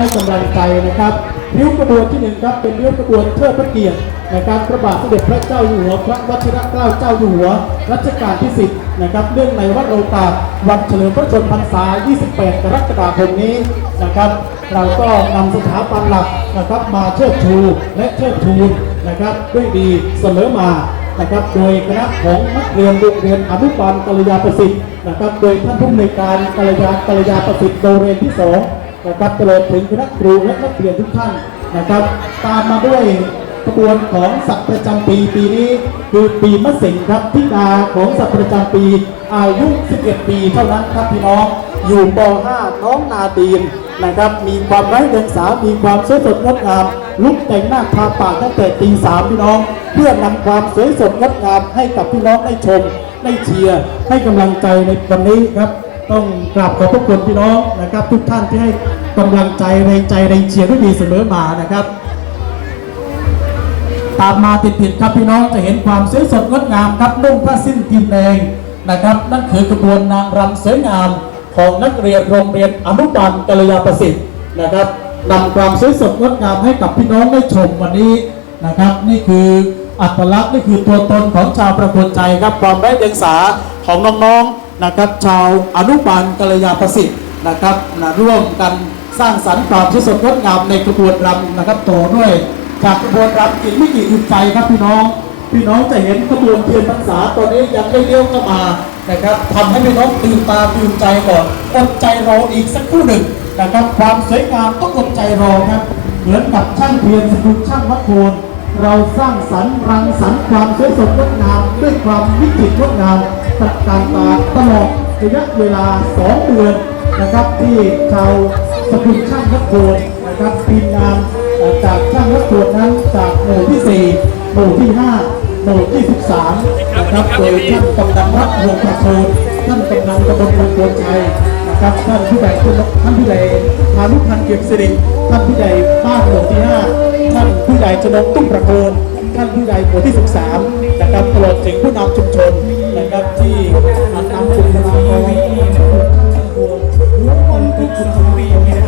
ให้กำลังใจนะครับริ้วกระบวนที่หนึ่งครับเป็นริ้วกระบวนเทิดพระเกียรตินะครับพระบาทสมเด็จพระเจ้าอยู่หัวพระวชิรเกล้าเจ้าอยู่หัวรัชกาลที่ 10 นะครับเนื่องในวันโอกาสวันเฉลิมพระชนมพรรษา 28 กรกฎาคมนี้นะครับ เราก็นำสถาบันหลักนะครับมาเชิดชูและเชิดชูนะครับด้วยดีเสมอมานะครับโดยคณะของนักเรียนโรงเรียนอนุบาลกัลยาประสิทธิ์นะครับโดยท่านผู้อำนวยการกัลยากัลยาประสิทธิ์โรงเรียนที่สอง นะครับตลอดถึงคณะครูและนักเรียนทุกท่านนะครับ ตามมาด้วยขบวนของสัตว์ประจำปีปีนี้คือปีมะเส็งครับทิดาของสัตว์ประจำปีอายุ 11 ปีเท่านั้นครับพี่น้องอยู่ป .5 น้องนาดีนนะครับมีความไร้เดียงสา มีความสวยสดงดงาม ลุกแต่งหน้าทาปากตั้งแต่ตีสามพี่น้อง เพื่อนำความสวยสดงดงามให้กับพี่น้องได้ชม ได้เชียร์ให้กำลังใจในวันนี้ครับ ต้องกราบขอบพระคุณพี่น้องนะครับ ทุกท่านที่ให้กำลังใจในใจในเชียร์ด้วยดีเสมอมานะครับ ตามมาติดๆครับพี่น้องจะเห็นความสวยสดงดงามครับนุ่งผ้าสิ้นกินแดงนะครับ นั่นคือกระบวนนางรำสวยงามของนักเรียนโรงเรียนอนุบาลกัลยาประสิทธิ์นะครับนำความสวยสดงดงามให้กับพี่น้องได้ชมวันนี้นะครับ นี่คืออัตลักษณ์นี่คือตัวตนของชาวประคนใจครับความไร้เดียงสาของน้องๆ นะครับชาวอนุบาลกัลยาประสิทธิ์นะครับนะร่วมกันสร้างสรรค์ความสวยสดงดงามในกระบวนรำนะครับต่อด้วยจากกระบวนรำอีกไม่กี่อึดใจครับพี่น้อง พี่น้องจะเห็นขบวนเทียนพรรษาตัวนี้ยังไม่เลี้ยวเข้ามานะครับทำให้พี่น้องตื่นตาตื่นใจก่อนอดใจรออีกสักครู่หนึ่งนะครับความสวยงามต้องอดใจรอครับเหมือนกับช่างเทียนสกุลช่างวัดโคนเราสร้างสรรค์รังสรรค์ความสวยสดงดงามด้วยความวิจิตรงดงาม ตระการตาตลอดระยะเวลาสองเดือนนะครับที่ชาวสกุลช่างวัดโคนนะครับทีมงานจากช่างวัดตรวจนั้นจากหมู่ที่ 4 หมู่ที่ 5 หมู่ที่ 13 นะครับโดยท่านกำนันรัฐวงประโคนท่านกำนันตำบลเมืองโพชัยนะครับท่านผู้ใหญ่ท่านผู้ใหญ่พานุพันธ์เก็บสิริท่านผู้ใหญ่บ้านหมู่ที่ 5 ท่านผู้ใหญ่ชนกตุ้มประโคนท่านผู้ใหญ่หมู่ที่ 13 นะครับตลอดถึงผู้นำชุมชน นะครับที่ทำชุมชนของคนทุกสุขวีมีได้มาใคร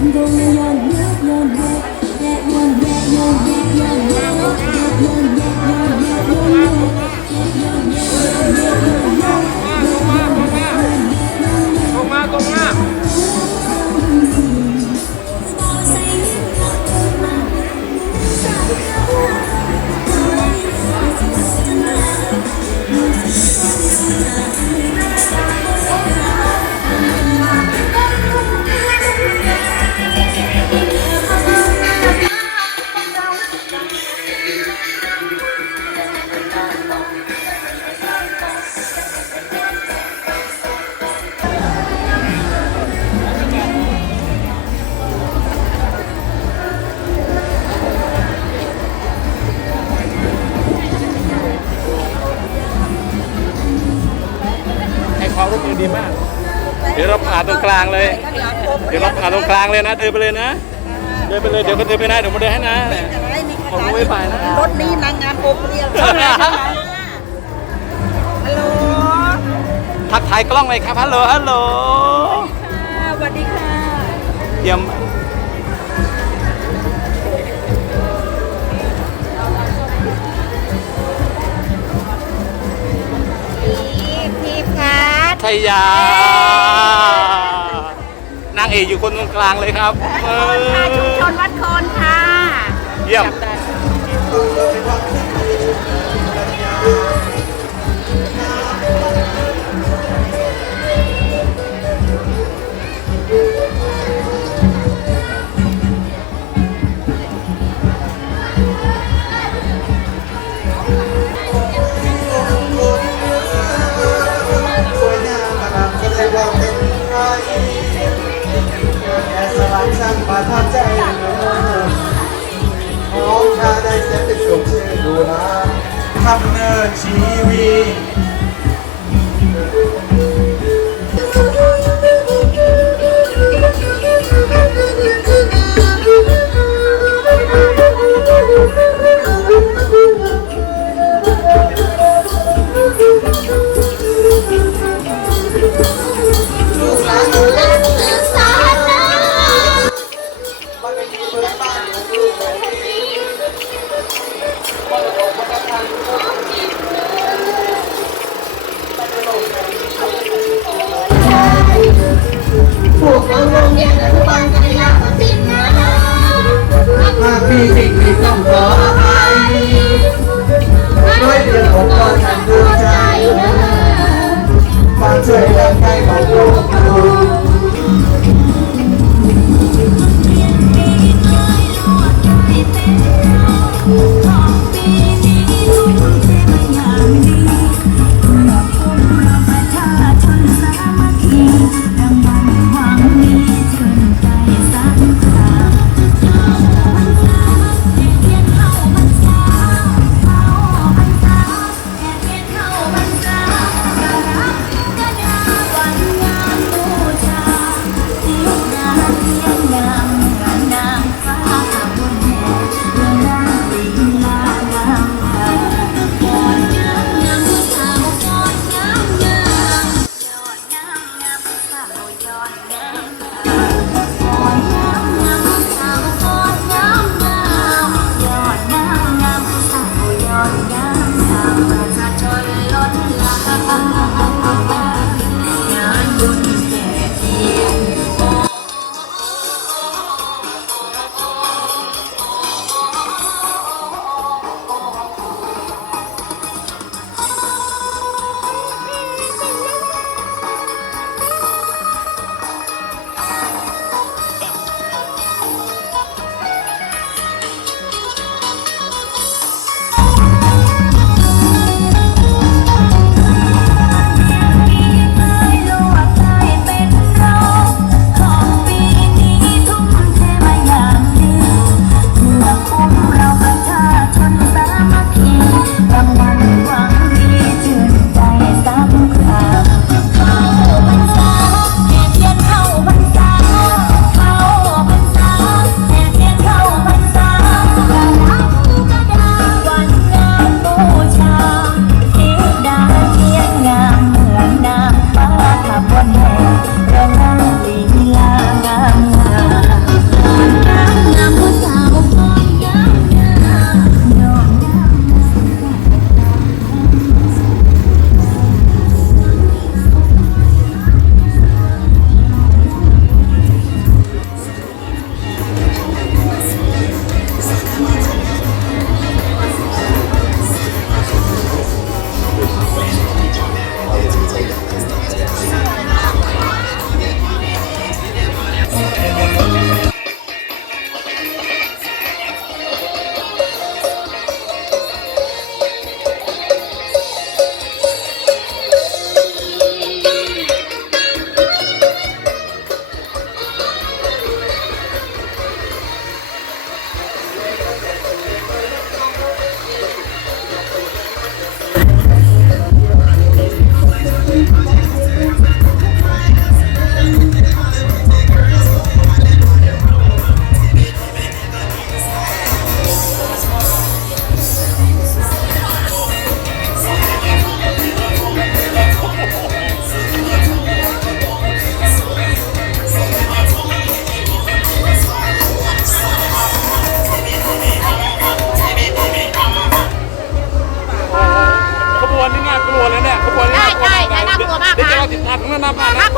감동이었네 ตรงกลางเลยนะเดินไปเลยนะ เดินไปเลยเดี๋ยวก็เดินไปนะเดี๋ยวมาเดินให้นะผมไม่ไปนะ รถนี้นางงามโอเปรียวเท่านั้นฮัลโหลทักทายกล้องเลยครับฮัลโหลฮัลโหลค่ะสวัสดีค่ะเยี่ยมพี่พี่พัดชัยยานาง เอกอยู่คนตรงกลางเลยครับเออค่ะชุมชนวัดโคนค่ะ เยี่ยมส ใจเลยของข้าได้เสียเป็นสุขชื่อดูนะทำเนินชีวิต ให้เรา Papa.